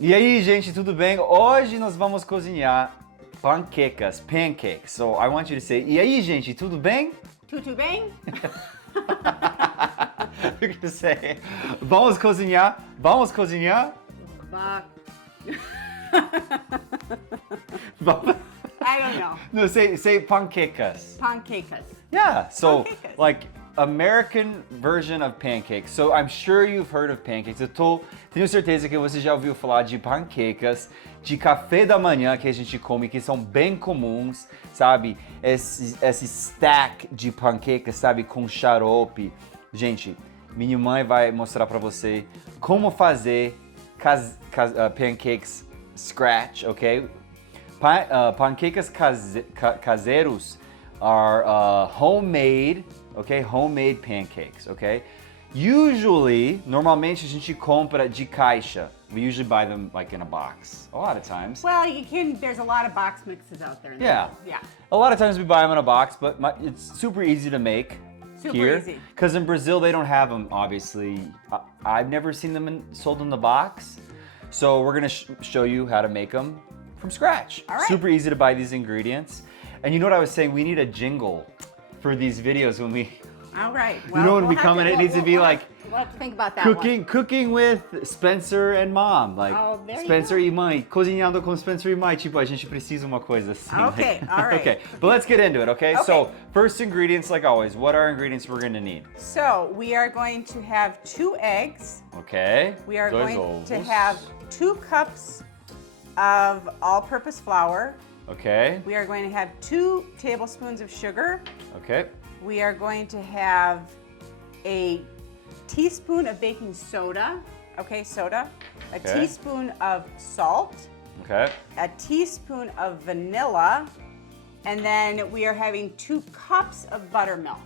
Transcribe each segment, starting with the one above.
E aí, gente, tudo bem? Hoje nós vamos cozinhar panquecas, pancakes. So I want you to say, e aí, gente, tudo bem? Tudo bem? You can say, vamos cozinhar, vamos cozinhar. I don't know. No, say panquecas. Panquecas. Yeah, so Panquecas. like American version of pancakes. So I'm sure you've heard of pancakes. Tenho certeza que você já ouviu falar de panquecas de café da manhã que a gente come, que são bem comuns, sabe? Esse stack de panquecas, sabe? Com xarope. Gente, minha mãe vai mostrar pra você como fazer pancakes scratch, ok? Panquecas caseiros are homemade, okay? Homemade pancakes, okay? Normalmente a gente compra de caixa. We usually buy them like in a box, a lot of times. Well, there's a lot of box mixes out there. Yeah. Yeah. A lot of times we buy them in a box, but it's super easy to make Super here. easy. Because in Brazil they don't have them, obviously. I've never seen them sold in the box. So we're gonna show you how to make them from scratch. All right. Super easy to buy these ingredients. And you know what I was saying? We need a jingle for these videos when we... All right. You know when we come in, it needs to be like We'll have to think about that cooking with Spencer and Mom. Like Oh, there you Spencer go. e mãe. Cozinhando com Spencer e mãe. Tipo, a gente precisa uma coisa assim. Okay, like- all right. Okay, but let's get into it, okay? Okay. So, first ingredients, like always. What are ingredients we're gonna need? one. So we are going to have 2 eggs. Okay. We are Dois going to ovos. have 2 cups of all-purpose flour. Okay, We are going to have 2 tablespoons of sugar. okay, We are going to have a teaspoon of baking soda. Okay, soda. A Okay. teaspoon of salt. okay. A teaspoon of vanilla, and then we are having 2 cups of buttermilk.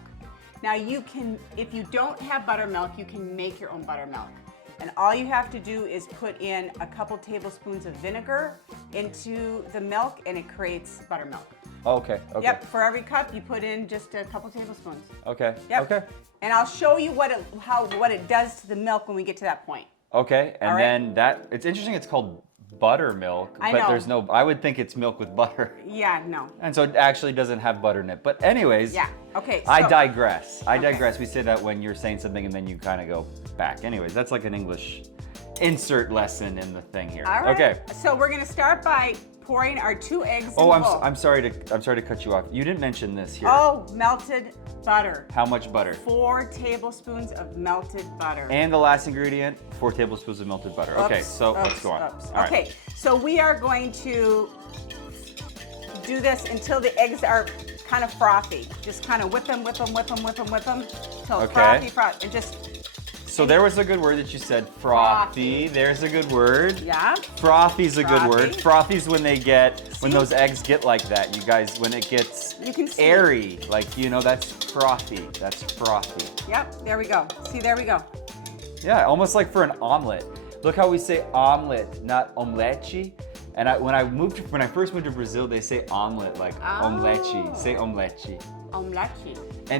Now you can, if you don't have buttermilk, you can make your own buttermilk. And all you have to do is put in a couple tablespoons of vinegar into the milk and it creates buttermilk. Okay, okay. Yep, for every cup you put in just a couple tablespoons. Okay, Yep. okay. And I'll show you what it does to the milk when we get to that point. Okay, and All right. then it's interesting it's called buttermilk, I but know. I would think it's milk with butter. Yeah, no. And so it actually doesn't have butter in it. But anyways, Yeah, okay. I so- digress. I Okay. digress. We say that when you're saying something and then you kind of go back. Anyways, that's like an English insert lesson in the thing here. All right. Okay. So we're gonna start by pouring our 2 eggs Oh, in the bowl. I'm sorry to cut you off. You didn't mention this here. Oh, melted butter. How much butter? 4 tablespoons of melted butter. And the last ingredient, 4 tablespoons of melted butter. Okay, Oops, so let's oops, go on. oops. All right. Okay, so we are going to do this until the eggs are kind of frothy. Just kind of whip them till Okay. frothy, and just, So there was a good word that you said, frothy. Frothy. There's a good word. yeah. Frothy's a good word. Frothy. Frothy's when when See? those eggs get like that. You guys, when it gets You can see. airy, like, that's frothy. That's frothy. Yep, there we go. See, there we go. Yeah, almost like for an omelet. Look how we say omelet, not omelete. And when I first moved to Brazil, they say omelet, like omelete. Say omelete. Omelette.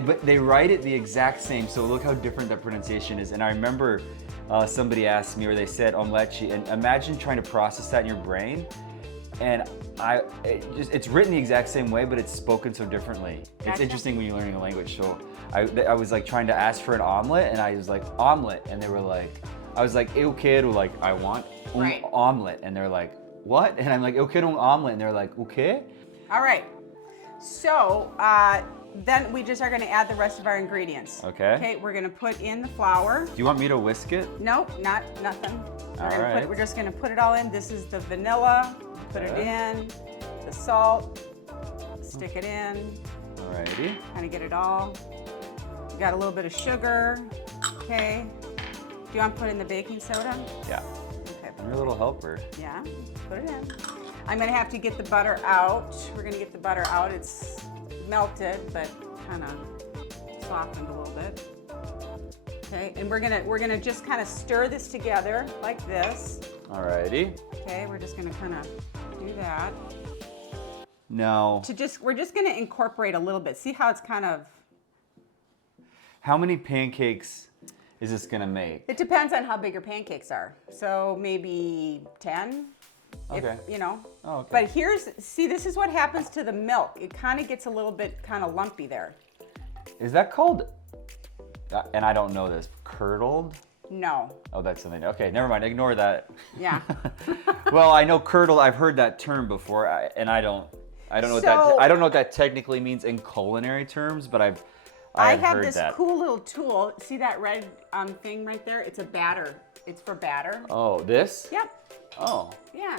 But they write it the exact same, so look how different that pronunciation is. And I remember somebody asked me, or they said omelete, and imagine trying to process that in your brain. And it's written the exact same way, but it's spoken so differently. It's Gotcha. interesting when you're learning a language. So I was like trying to ask for an omelet, and I was like, omelet, and they were like, I was like, eu quero, like, I want Right. omelet, and they're like, what? And I'm like, eu quero omelet, and they're like, o quê? All right. So then we just are going to add the rest of our ingredients. Okay. Okay, we're going to put in the flour. Do you want me to whisk it? Nope, nothing. All right. We're just going to put it all in. This is the vanilla. Put it Okay. in. The salt. Stick it in. Alrighty. Kind of get it all. We got a little bit of sugar. Okay. Do you want to put in the baking soda? Yeah. Okay. I'm your little helper. Yeah, put it in. I'm gonna have to get the butter out. We're gonna get the butter out. It's melted, but kind of softened a little bit. Okay, and we're gonna just kind of stir this together like this. Alrighty. Okay, we're just gonna kind of do that. Now, We're just gonna incorporate a little bit. See how it's kind of, how many pancakes is this gonna make? It depends on how big your pancakes are. So maybe 10. Okay. If, you know. Oh, okay. But see, this is what happens to the milk. It kind of gets a little bit kind of lumpy there. Is that called, and I don't know this, curdled? No. Oh, that's something. Okay, never mind. Ignore that. Yeah. Well, I know curdle. I've heard that term before, and I don't know what that. I don't know what that technically means in culinary terms, but I have have heard this that. cool little tool. See that red thing right there? It's a batter. It's for batter. Oh, this? Yep. Oh. Yeah.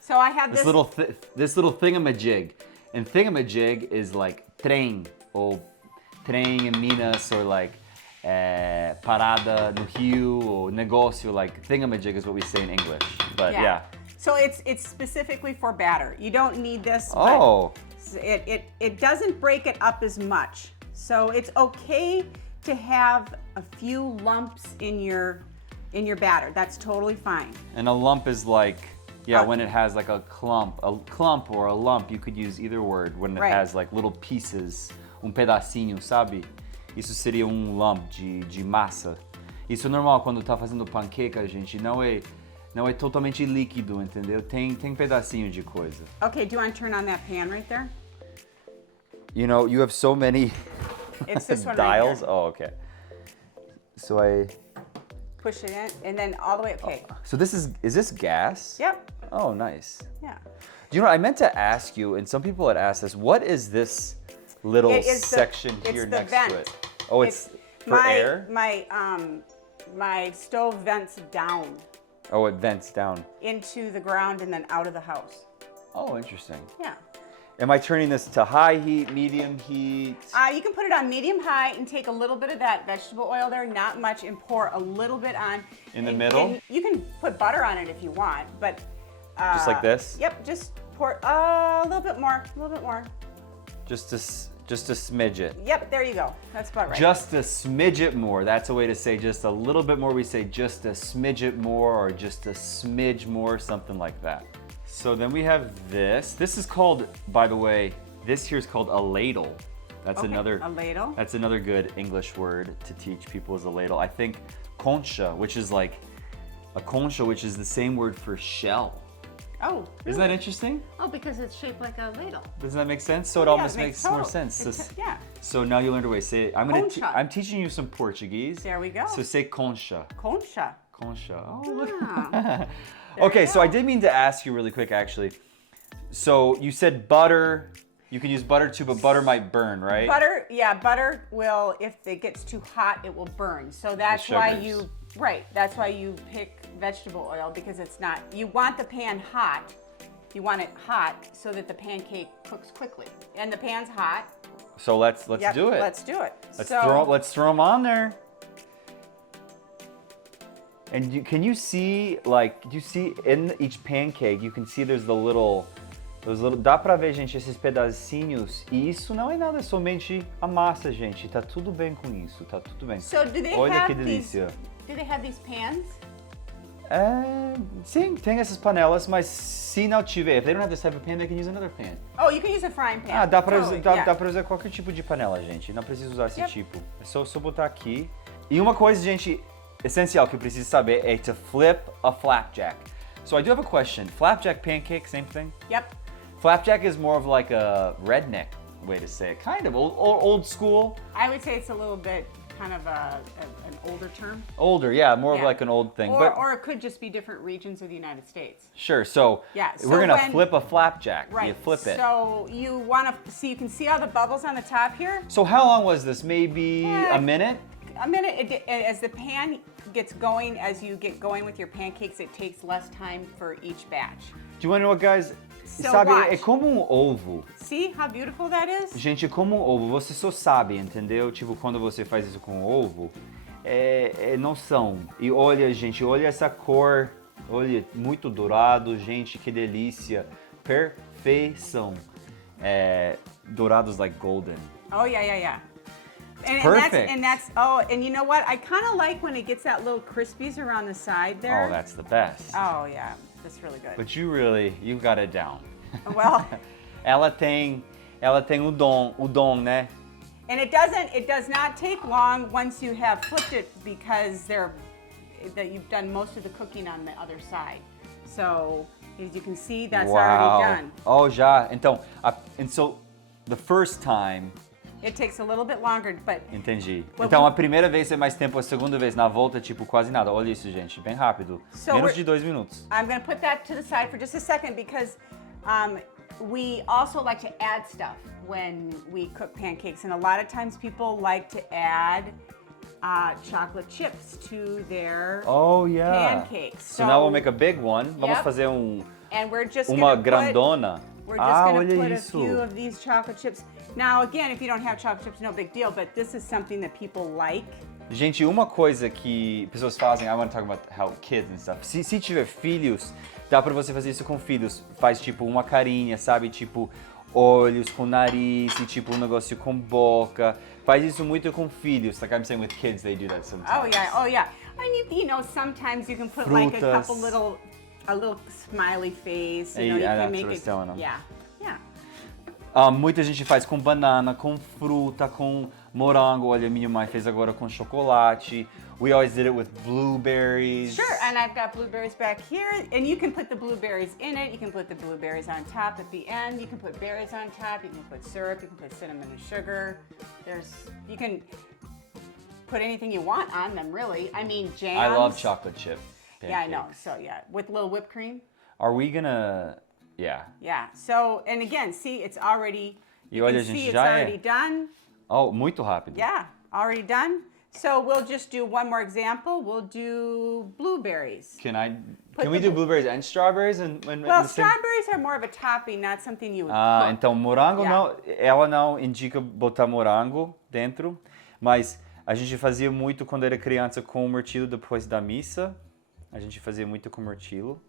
So I have This little thingamajig, and thingamajig is like trem or trem in Minas, or like parada no Rio, or negócio. Like thingamajig is what we say in English. But yeah. So it's specifically for batter. You don't need this. Oh. But it doesn't break it up as much. So it's okay to have a few lumps in your batter. That's totally fine. And a lump is like, when it has like a clump or a lump, you could use either word when it has like little pieces, pedacinho, sabe? Isso seria lump de massa. Isso é normal quando tá fazendo panqueca, gente, não é totalmente líquido, entendeu? Tem pedacinho de coisa. Okay, do you want to turn on that pan right there? You know, you have so many It's this one dials. right here. Oh, okay. So I Push it in, and then all the way. Okay. So is this gas? Yep. Oh, nice. Yeah. Do you know, I meant to ask you, and some people had asked this, what is this little section here next to it? Oh, it's for air? My stove vents down Oh, it vents down. into the ground and then out of the house. Oh, interesting. Yeah. Am I turning this to high heat, medium heat? You can put it on medium high and take a little bit of that vegetable oil there, not much, and pour a little bit on. In the middle? And you can put butter on it if you want, but Just like this? Yep, just pour a little bit more, Just a smidge it. Yep, there you go. That's about right. Just a smidge it more. That's a way to say just a little bit more. We say just a smidge it more, or just a smidge more, something like that. So then we have this. This is called, by the way, this here is called a ladle. That's a ladle. That's another good English word to teach people is a ladle. I think concha, which is like a concha, which is the same word for shell. Oh, really? Isn't that interesting? Oh, because it's shaped like a ladle. Doesn't that make sense? So it almost makes more sense. Yeah. So now you learned a way. Say, Concha. I'm teaching you some Portuguese. There we go. So say concha. Concha. Concha. Oh, look. Ah. Okay, so I did mean to ask you really quick, actually. So you said butter. You can use butter too, but butter might burn, right? Butter will, if it gets too hot, it will burn. So that's why that's why you pick vegetable oil, because it's not, you want the pan hot. You want it hot so that the pancake cooks quickly. And the pan's hot. So let's do it. Let's do it. Let's throw them on there. And can you see, like, do you see in each pancake, you can see there's those little, dá pra ver, gente, esses pedacinhos, e isso não é nada, é somente a massa, gente, tá tudo bem com isso, tá tudo bem. So do they Olha have que delícia. Do they have these pans? Sim, tem essas panelas, mas se não tiver, if they don't have this type of pan, they can use another pan. Oh, you can use a frying pan. Dá pra Totally, dá pra usar qualquer tipo de panela, gente, não precisa usar esse tipo. É só botar aqui. E uma coisa, gente, essencial que eu preciso saber é to flip a flapjack. So I do have a question. Flapjack pancake, same thing? Yep. Flapjack is more of like a redneck way to say it, kind of old school. I would say it's a little bit kind of an older term. Older, yeah, more of like an old thing. Or it could just be different regions of the United States. Sure, so we're gonna flip a flapjack. Right. You flip it. So you want to see, you can see all the bubbles on the top here? So how long was this? Maybe a minute? A minute. As the pan gets going, as you get going with your pancakes, it takes less time for each batch. Do you want to know what, guys? So sabe, watch. é como ovo. See how beautiful that is? Gente, é como ovo. Você só sabe, entendeu? Tipo, quando você faz isso com ovo, é noção. E olha, gente, olha essa cor. Olha, muito dourado, gente, que delícia. Perfeição. Dourados like golden. Oh, yeah. Perfect. And you know what? I kind of like when it gets that little crispies around the side there. Oh, that's the best. Oh, yeah. That's really good. But you got it down. Well. ela tem o dom, né? And it does not take long once you have flipped it because that you've done most of the cooking on the other side. So, as you can see, that's already done. Oh, já. Então, and so the first time. It takes a little bit longer, but. Entendi. Então, a primeira vez é mais tempo, a segunda vez na volta é tipo quase nada. Olha isso, gente, bem rápido. Menos de 2 minutos. I'm going to put that to the side for just a second because we also like to add stuff when we cook pancakes, and a lot of times people like to add chocolate chips to their pancakes. So now we'll make a big one. Vamos fazer and we're just uma grandona. We're just going to put isso. a few of these chocolate chips. Now, again, if you don't have chocolate chips, no big deal, but this is something that people like. Gente, uma coisa que pessoas fazem, I want to talk about how kids and stuff. Se tiver filhos, dá pra você fazer isso com filhos. Faz tipo uma carinha, sabe? Tipo olhos com nariz e tipo um negócio com boca. Faz isso muito com filhos. Like I'm saying with kids, they do that sometimes. Oh yeah. And you know, sometimes you can put like a couple a little smiley face. You know, you can make it. Yeah. Muita gente faz com banana, com fruta, com morango. Olha, minha mãe fez agora com chocolate. We always did it with blueberries. Sure, and I've got blueberries back here. And you can put the blueberries in it. You can put the blueberries on top at the end. You can put berries on top. You can put syrup. You can put cinnamon and sugar. You can put anything you want on them, really. I mean, jams. I love chocolate chip pancakes. Yeah, I know. So, with a little whipped cream. Are we gonna... Yeah. So, and again, see, it's already... You can see it's already done. Oh, muito rápido. Yeah, already done. So we'll just do one more example. We'll do blueberries. Can we do blueberries and strawberries? Well, strawberries are more of a topping, not something you would cook. Então morango não, ela não indica botar morango dentro, mas a gente fazia muito quando era criança com o mirtilo depois da missa. A gente fazia muito com mirtilo.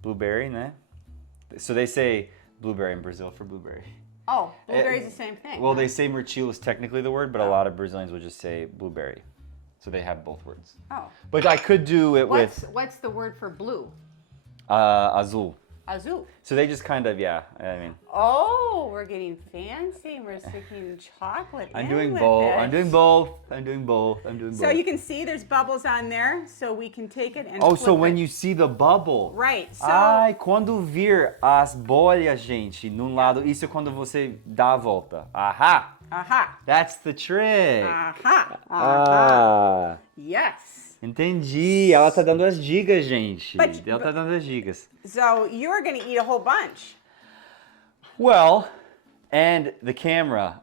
Blueberry, né? So they say blueberry in Brazil for blueberry. Oh, blueberry is the same thing. Well, they say mirtilo is technically the word, but a lot of Brazilians will just say blueberry. So they have both words. Oh. But I could do it with... What's the word for blue? Azul. Azul. So they just kind of, I mean... Oh, we're getting fancy. We're sticking chocolate I'm in doing with both. it. I'm doing both. So you can see there's bubbles on there, so we can take it and so when you see the bubble... Right, so... Ai, quando vir as bolhas, gente, num lado, isso é quando você dá a volta. Aha! That's the trick. Yes. Entendi. Ela tá dando as dicas, gente. Ela tá dando as dicas. So you're going to eat a whole bunch. Well, and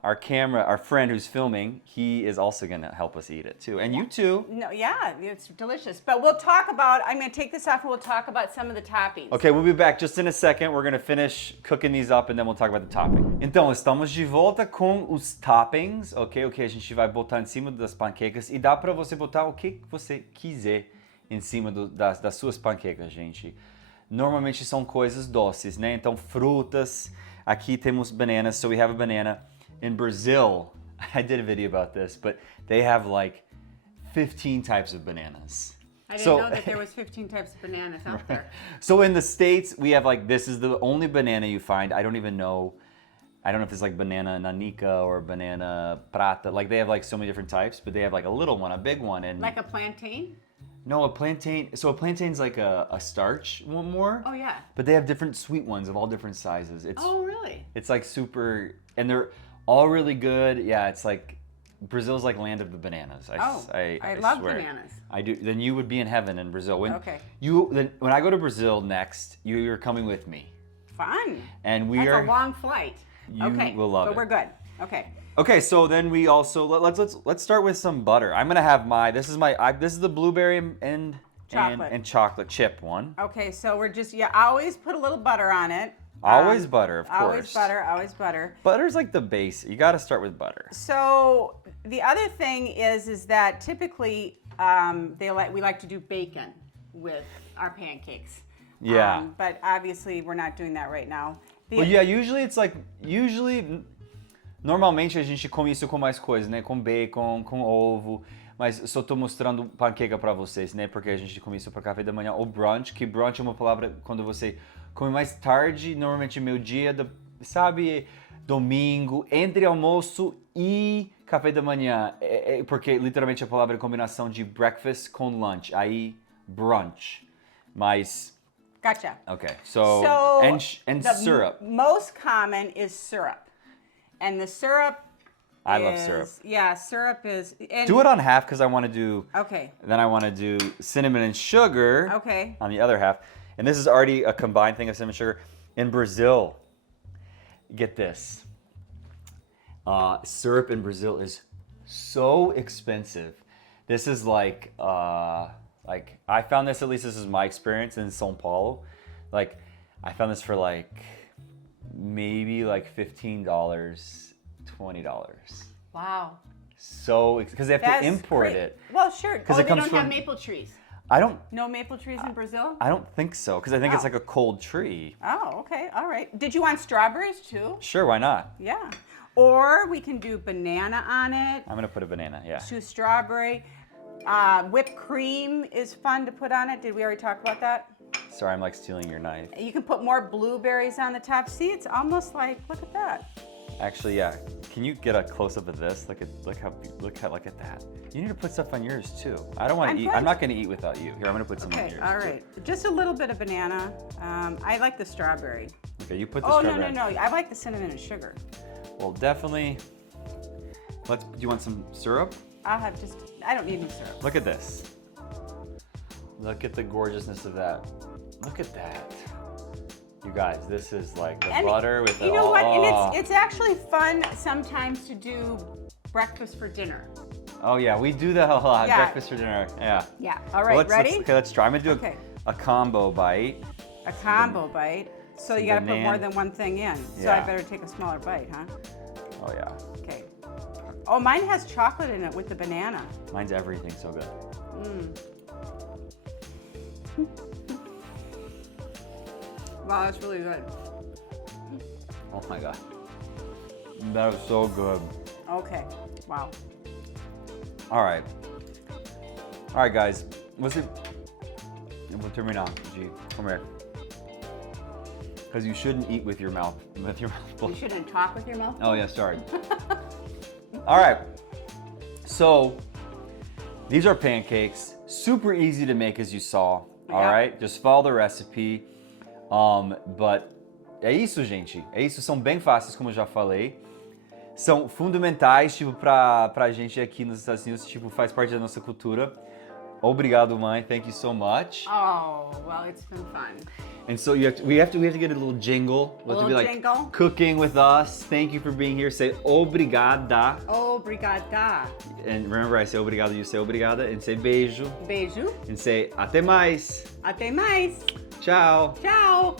our friend who's filming, he is also going to help us eat it too. And you too. No, yeah, it's delicious. But I'm going to take this off and we'll talk about some of the toppings. Okay, we'll be back just in a second. We're going to finish cooking these up and then we'll talk about the topping. Então, estamos de volta com os toppings, ok? O que a gente vai botar em cima das panquecas. E dá pra você botar o que você quiser em cima das suas panquecas, gente. Normalmente são coisas doces, né? Então, frutas. Aqui temos bananas, so we have a banana. In Brazil, I did a video about this, but they have like 15 types of bananas. I didn't know that there was 15 types of bananas out there. So in the States, we have like, this is the only banana you find. I don't know if it's like banana nanica or banana prata. Like they have like so many different types, but they have like a little one, a big one. And like a plantain? No, a plantain. So a plantain's like a starch one more. Oh yeah. But they have different sweet ones of all different sizes. Oh really? It's like super, and they're all really good. Yeah, it's like Brazil's like land of the bananas. I love swear. bananas. I do. Then you would be in heaven in Brazil. When okay. When I go to Brazil next, you're coming with me. Fun. And That's a long flight. You will love it. But we're good. Okay. Okay, so then we also let's start with some butter. I'm gonna have this is the blueberry and chocolate chip one. Okay, so we're just always put a little butter on it. Always butter, of course. Always butter. Butter's like the base. You got to start with butter. So the other thing is that typically we like to do bacon with our pancakes. Yeah. But obviously we're not doing that right now. Normalmente a gente come isso com mais coisas, né? Com bacon, com ovo. Mas só tô mostrando panqueca pra vocês, né? Porque a gente come isso para café da manhã ou brunch, que brunch é uma palavra quando você come mais tarde, normalmente meio-dia, sabe? domingo, entre almoço e café da manhã. Porque literalmente a palavra é combinação de breakfast com lunch. Aí, brunch. Mas... Gotcha. Okay, so and the syrup. Most common is syrup. And the syrup I love syrup. Yeah, syrup is... And, Do it on half because I want to do... Okay. Then I want to do cinnamon and sugar Okay. on the other half. And this is already a combined thing of cinnamon and sugar. In Brazil, get this. Syrup in Brazil is so expensive. This is like I found this, at least this is my experience in São Paulo. Like, I found this for like, maybe like $15, $20. Wow. So, because they have to import it. Well, sure. Because they it comes don't from, have maple trees. No maple trees in Brazil? I don't think so, because I think it's like a cold tree. Oh, okay. All right. Did you want strawberries too? Sure, why not? Yeah. Or we can do banana on it. I'm gonna put a banana, yeah. Do strawberry. Whipped cream is fun to put on it. Did we already talk about that? Sorry, I'm like stealing your knife. You can put more blueberries on the top. See, it's almost like, look at that. Actually, yeah. Can you get a close-up of this? Look at that. You need to put stuff on yours too. I don't want to eat. I'm not gonna eat without you. Here, I'm gonna put some on yours. Okay, all right. Just a little bit of banana. I like the strawberry. Okay, you put the Oh, strawberry. no. I like the cinnamon and sugar. Well, definitely. Do you want some syrup? I don't need any syrup. Look at this. Look at the gorgeousness of that. Look at that. You guys, this is like the butter with the... You know what? And it's actually fun sometimes to do breakfast for dinner. Oh yeah, we do that a lot. Yeah. Breakfast for dinner. Yeah. Yeah. All right, ready? Let's try. I'm gonna do a combo bite. A combo bite. So you gotta put more than one thing in. So Yeah. I better take a smaller bite, huh? Oh yeah. Okay. Oh, mine has chocolate in it with the banana. Mine's everything so good. Wow, that's really good. Oh my god. That was so good. Okay. Wow. All right. All right, guys. Vou terminar, G. Come here. Because you shouldn't eat with your mouth full. You shouldn't talk with your mouth. Oh yeah, sorry. All right. So these are pancakes. Super easy to make, as you saw. All right. Just follow the recipe. But é isso, gente. É isso. São bem fáceis, como eu já falei. São fundamentais, tipo, pra gente aqui nos Estados Unidos, tipo, faz parte da nossa cultura. Obrigado, mãe. Thank you so much. Oh, well, it's been fun. And so we have to get a little jingle. A little jingle? Cooking with us. Thank you for being here. Say obrigada. Obrigada. And remember, I say obrigado, you say obrigada. And say beijo. Beijo. And say até mais. Até mais. Tchau. Tchau.